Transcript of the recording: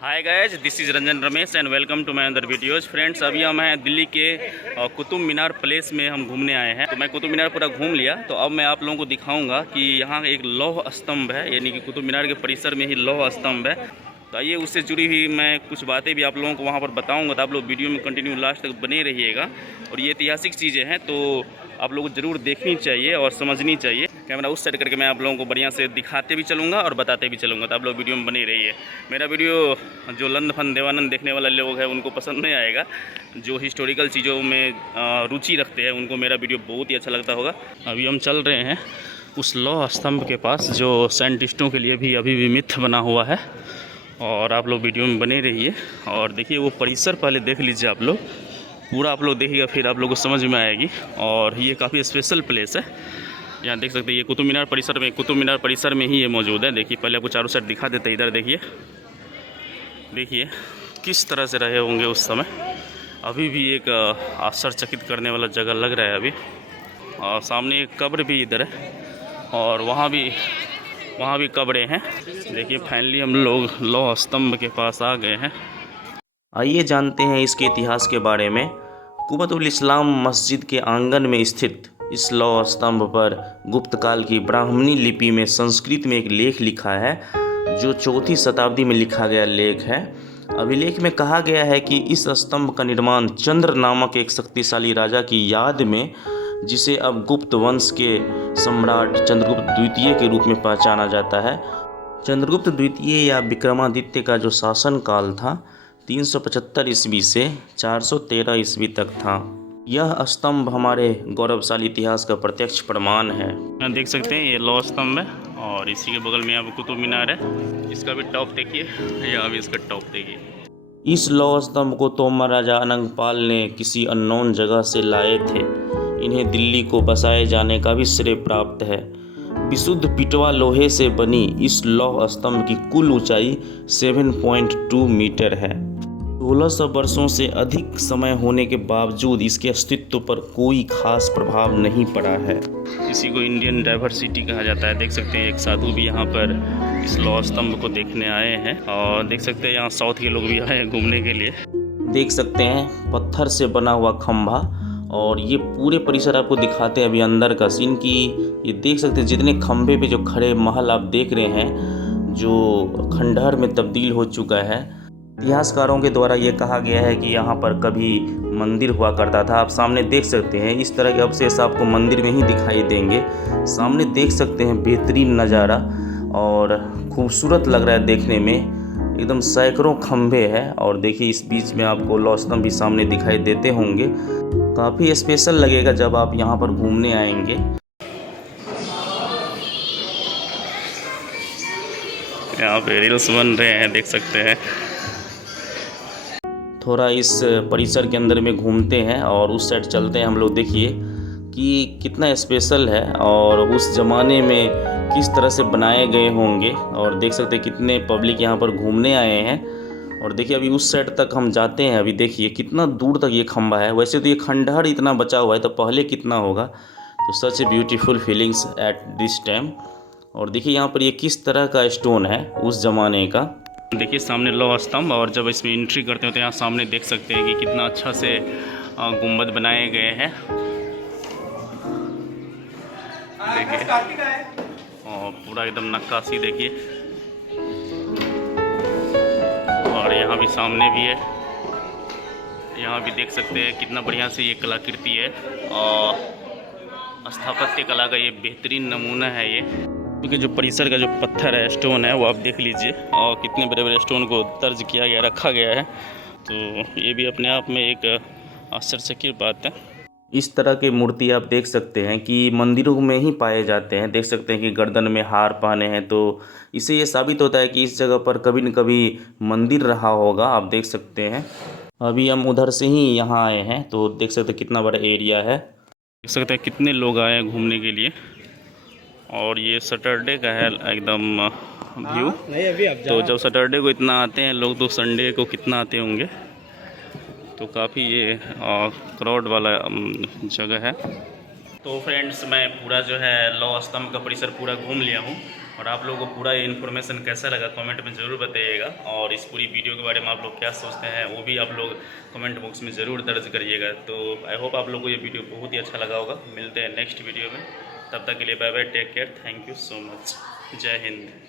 Hi guys, this is Ranjan Ramesh and welcome to my other videos. Friends, अभी हम हैं दिल्ली के कुतुब मीनार प्लेस में हम घूमने आए हैं। तो मैं कुतुब मीनार पूरा घूम लिया। तो अब मैं आप लोगों को दिखाऊंगा कि यहाँ एक लौह स्तंभ है, यानी कि कुतुब मीनार के परिसर में ही लौह स्तंभ है। तो आइए उससे जुड़ी हुई मैं कुछ बातें भी आप लोगों को वहाँ पर बताऊँगा। तो आप लोग वीडियो में कंटिन्यू लास्ट तक बने रहिएगा। और ये ऐतिहासिक चीज़ें हैं तो आप लोगों को ज़रूर देखनी चाहिए और समझनी चाहिए। कैमरा उस साइड करके मैं आप लोगों को बढ़िया से दिखाते भी चलूँगा और बताते भी चलूँगा। तो आप लोग वीडियो में बने रहिए। मेरा वीडियो जो लंद फन देवानंद देखने वाला लोग हैं उनको पसंद नहीं आएगा। जो हिस्टोरिकल चीज़ों में रुचि रखते हैं उनको मेरा वीडियो बहुत ही अच्छा लगता होगा। अभी हम चल रहे हैं उस लौह स्तंभ के पास जो साइंटिस्टों के लिए भी अभी भी मिथ बना हुआ है। और आप लोग वीडियो में बने रहिए और देखिए वो परिसर पहले देख लीजिए। आप लोग पूरा आप लोग देखिएगा फिर आप लोगों को समझ में आएगी। और ये काफ़ी स्पेशल प्लेस है। यहाँ देख सकते हैं ये कुतुब मीनार परिसर में ही ये मौजूद है। देखिए पहले आपको चारों साइड दिखा देते हैं। इधर देखिए किस तरह से रहे होंगे उस समय। अभी भी एक आश्चर्यचकित करने वाला जगह लग रहा है अभी। और सामने एक कब्र भी इधर है और वहाँ भी कब्रें हैं। देखिए फाइनली हम लोग लौह स्तंभ के पास आ गए हैं। आइए जानते हैं इसके इतिहास के बारे में। कुबतुल इस्लाम मस्जिद के आंगन में स्थित इस लौह स्तंभ पर गुप्त काल की ब्राह्मणी लिपि में संस्कृत में एक लेख लिखा है, जो 4वीं शताब्दी में लिखा गया लेख है। अभिलेख में कहा गया है कि इस स्तंभ का निर्माण चंद्र नामक एक शक्तिशाली राजा की याद में, जिसे अब गुप्त वंश के सम्राट चंद्रगुप्त द्वितीय के रूप में पहचाना जाता है। चंद्रगुप्त द्वितीय या विक्रमादित्य का जो शासनकाल था 375 ईस्वी से 413 ईस्वी तक था। यह स्तंभ हमारे गौरवशाली इतिहास का प्रत्यक्ष प्रमाण है। यहाँ देख सकते हैं ये लौह स्तंभ है और इसी के बगल में यहाँ पे कुतुब मीनार है। इसका भी टॉप देखिए, यहाँ भी इसका टॉप देखिए। इस लौह स्तंभ को तोमर राजा अनंगपाल ने किसी अननोन जगह से लाए थे। इन्हें दिल्ली को बसाए जाने का भी श्रेय प्राप्त है। विशुद्ध पिटवा लोहे से बनी इस लौह स्तंभ की कुल ऊंचाई 7.2 मीटर है। 1600 वर्षों से अधिक समय होने के बावजूद इसके अस्तित्व पर कोई खास प्रभाव नहीं पड़ा है। इसी को इंडियन डाइवर्सिटी कहा जाता है। देख सकते हैं एक साधु भी यहाँ पर इस लौह स्तंभ को देखने आए हैं। और देख सकते हैं यहाँ साउथ के लोग भी आए हैं घूमने के लिए। देख सकते हैं पत्थर से बना हुआ खंभा। और ये पूरे परिसर आपको दिखाते हैं अभी अंदर का सीन की। ये देख सकते हैं जितने खंभे पे जो खड़े महल आप देख रहे हैं, जो खंडहर में तब्दील हो चुका है। इतिहासकारों के द्वारा ये कहा गया है कि यहाँ पर कभी मंदिर हुआ करता था। आप सामने देख सकते हैं इस तरह के अवशेष आपको मंदिर में ही दिखाई देंगे। सामने देख सकते हैं बेहतरीन नज़ारा और खूबसूरत लग रहा है देखने में। एकदम सैकड़ों खंभे हैं और देखिए इस बीच में आपको लौह स्तंभ भी सामने दिखाई देते होंगे। काफ़ी स्पेशल लगेगा जब आप यहाँ पर घूमने आएंगे। यहाँ पे रील्स बन रहे हैं, देख सकते हैं। थोड़ा इस परिसर के अंदर में घूमते हैं और उस साइड चलते हैं हम लोग। देखिए कि कितना स्पेशल है और उस ज़माने में किस तरह से बनाए गए होंगे। और देख सकते हैं कितने पब्लिक यहाँ पर घूमने आए हैं। और देखिए अभी उस साइड तक हम जाते हैं। अभी देखिए कितना दूर तक ये खंभा है। वैसे तो ये खंडहर इतना बचा हुआ है तो पहले कितना होगा। तो such a beautiful feelings at this time. और देखिए यहाँ पर ये किस तरह का स्टोन है उस ज़माने का। देखिए सामने लौह स्तंभ, और जब इसमें एंट्री करते हैं तो यहाँ सामने देख सकते हैं कि कितना अच्छा से गुंबद बनाए गए हैं। देखिए और पूरा एकदम नक्काशी देखिए। और यहाँ भी सामने भी है। यहाँ भी देख सकते हैं कितना बढ़िया से ये कलाकृति है और स्थापत्य कला का ये बेहतरीन नमूना है ये। क्योंकि जो परिसर का जो पत्थर है, स्टोन है, वो आप देख लीजिए और कितने बड़े बड़े स्टोन को दर्ज किया गया, रखा गया है। तो ये भी अपने आप में एक आश्चर्यचकित बात है। इस तरह की मूर्ति आप देख सकते हैं कि मंदिरों में ही पाए जाते हैं। देख सकते हैं कि गर्दन में हार पहने हैं, तो इससे ये साबित होता है कि इस जगह पर कभी न कभी मंदिर रहा होगा। आप देख सकते हैं अभी हम उधर से ही यहाँ आए हैं तो देख सकते हैं कितना बड़ा एरिया है। देख सकते हैं कितने लोग आए हैं घूमने के लिए। और ये सैटरडे का है एकदम व्यू। तो जब सैटरडे को इतना आते हैं लोग तो संडे को कितना आते होंगे। तो काफ़ी ये क्राउड वाला जगह है। तो फ्रेंड्स मैं पूरा जो है लौह स्तंभ का परिसर पूरा घूम लिया हूँ। और आप लोगों को पूरा ये इन्फॉर्मेशन कैसा लगा कमेंट में ज़रूर बताइएगा, और इस पूरी वीडियो के बारे में आप लोग क्या सोचते हैं वो भी आप लोग कमेंट बॉक्स में ज़रूर दर्ज करिएगा। तो आई होप आप लोग को ये वीडियो बहुत ही अच्छा लगा होगा। मिलते हैं नेक्स्ट वीडियो में, तब तक के लिए bye bye, take care, thank you so much, जय हिंद।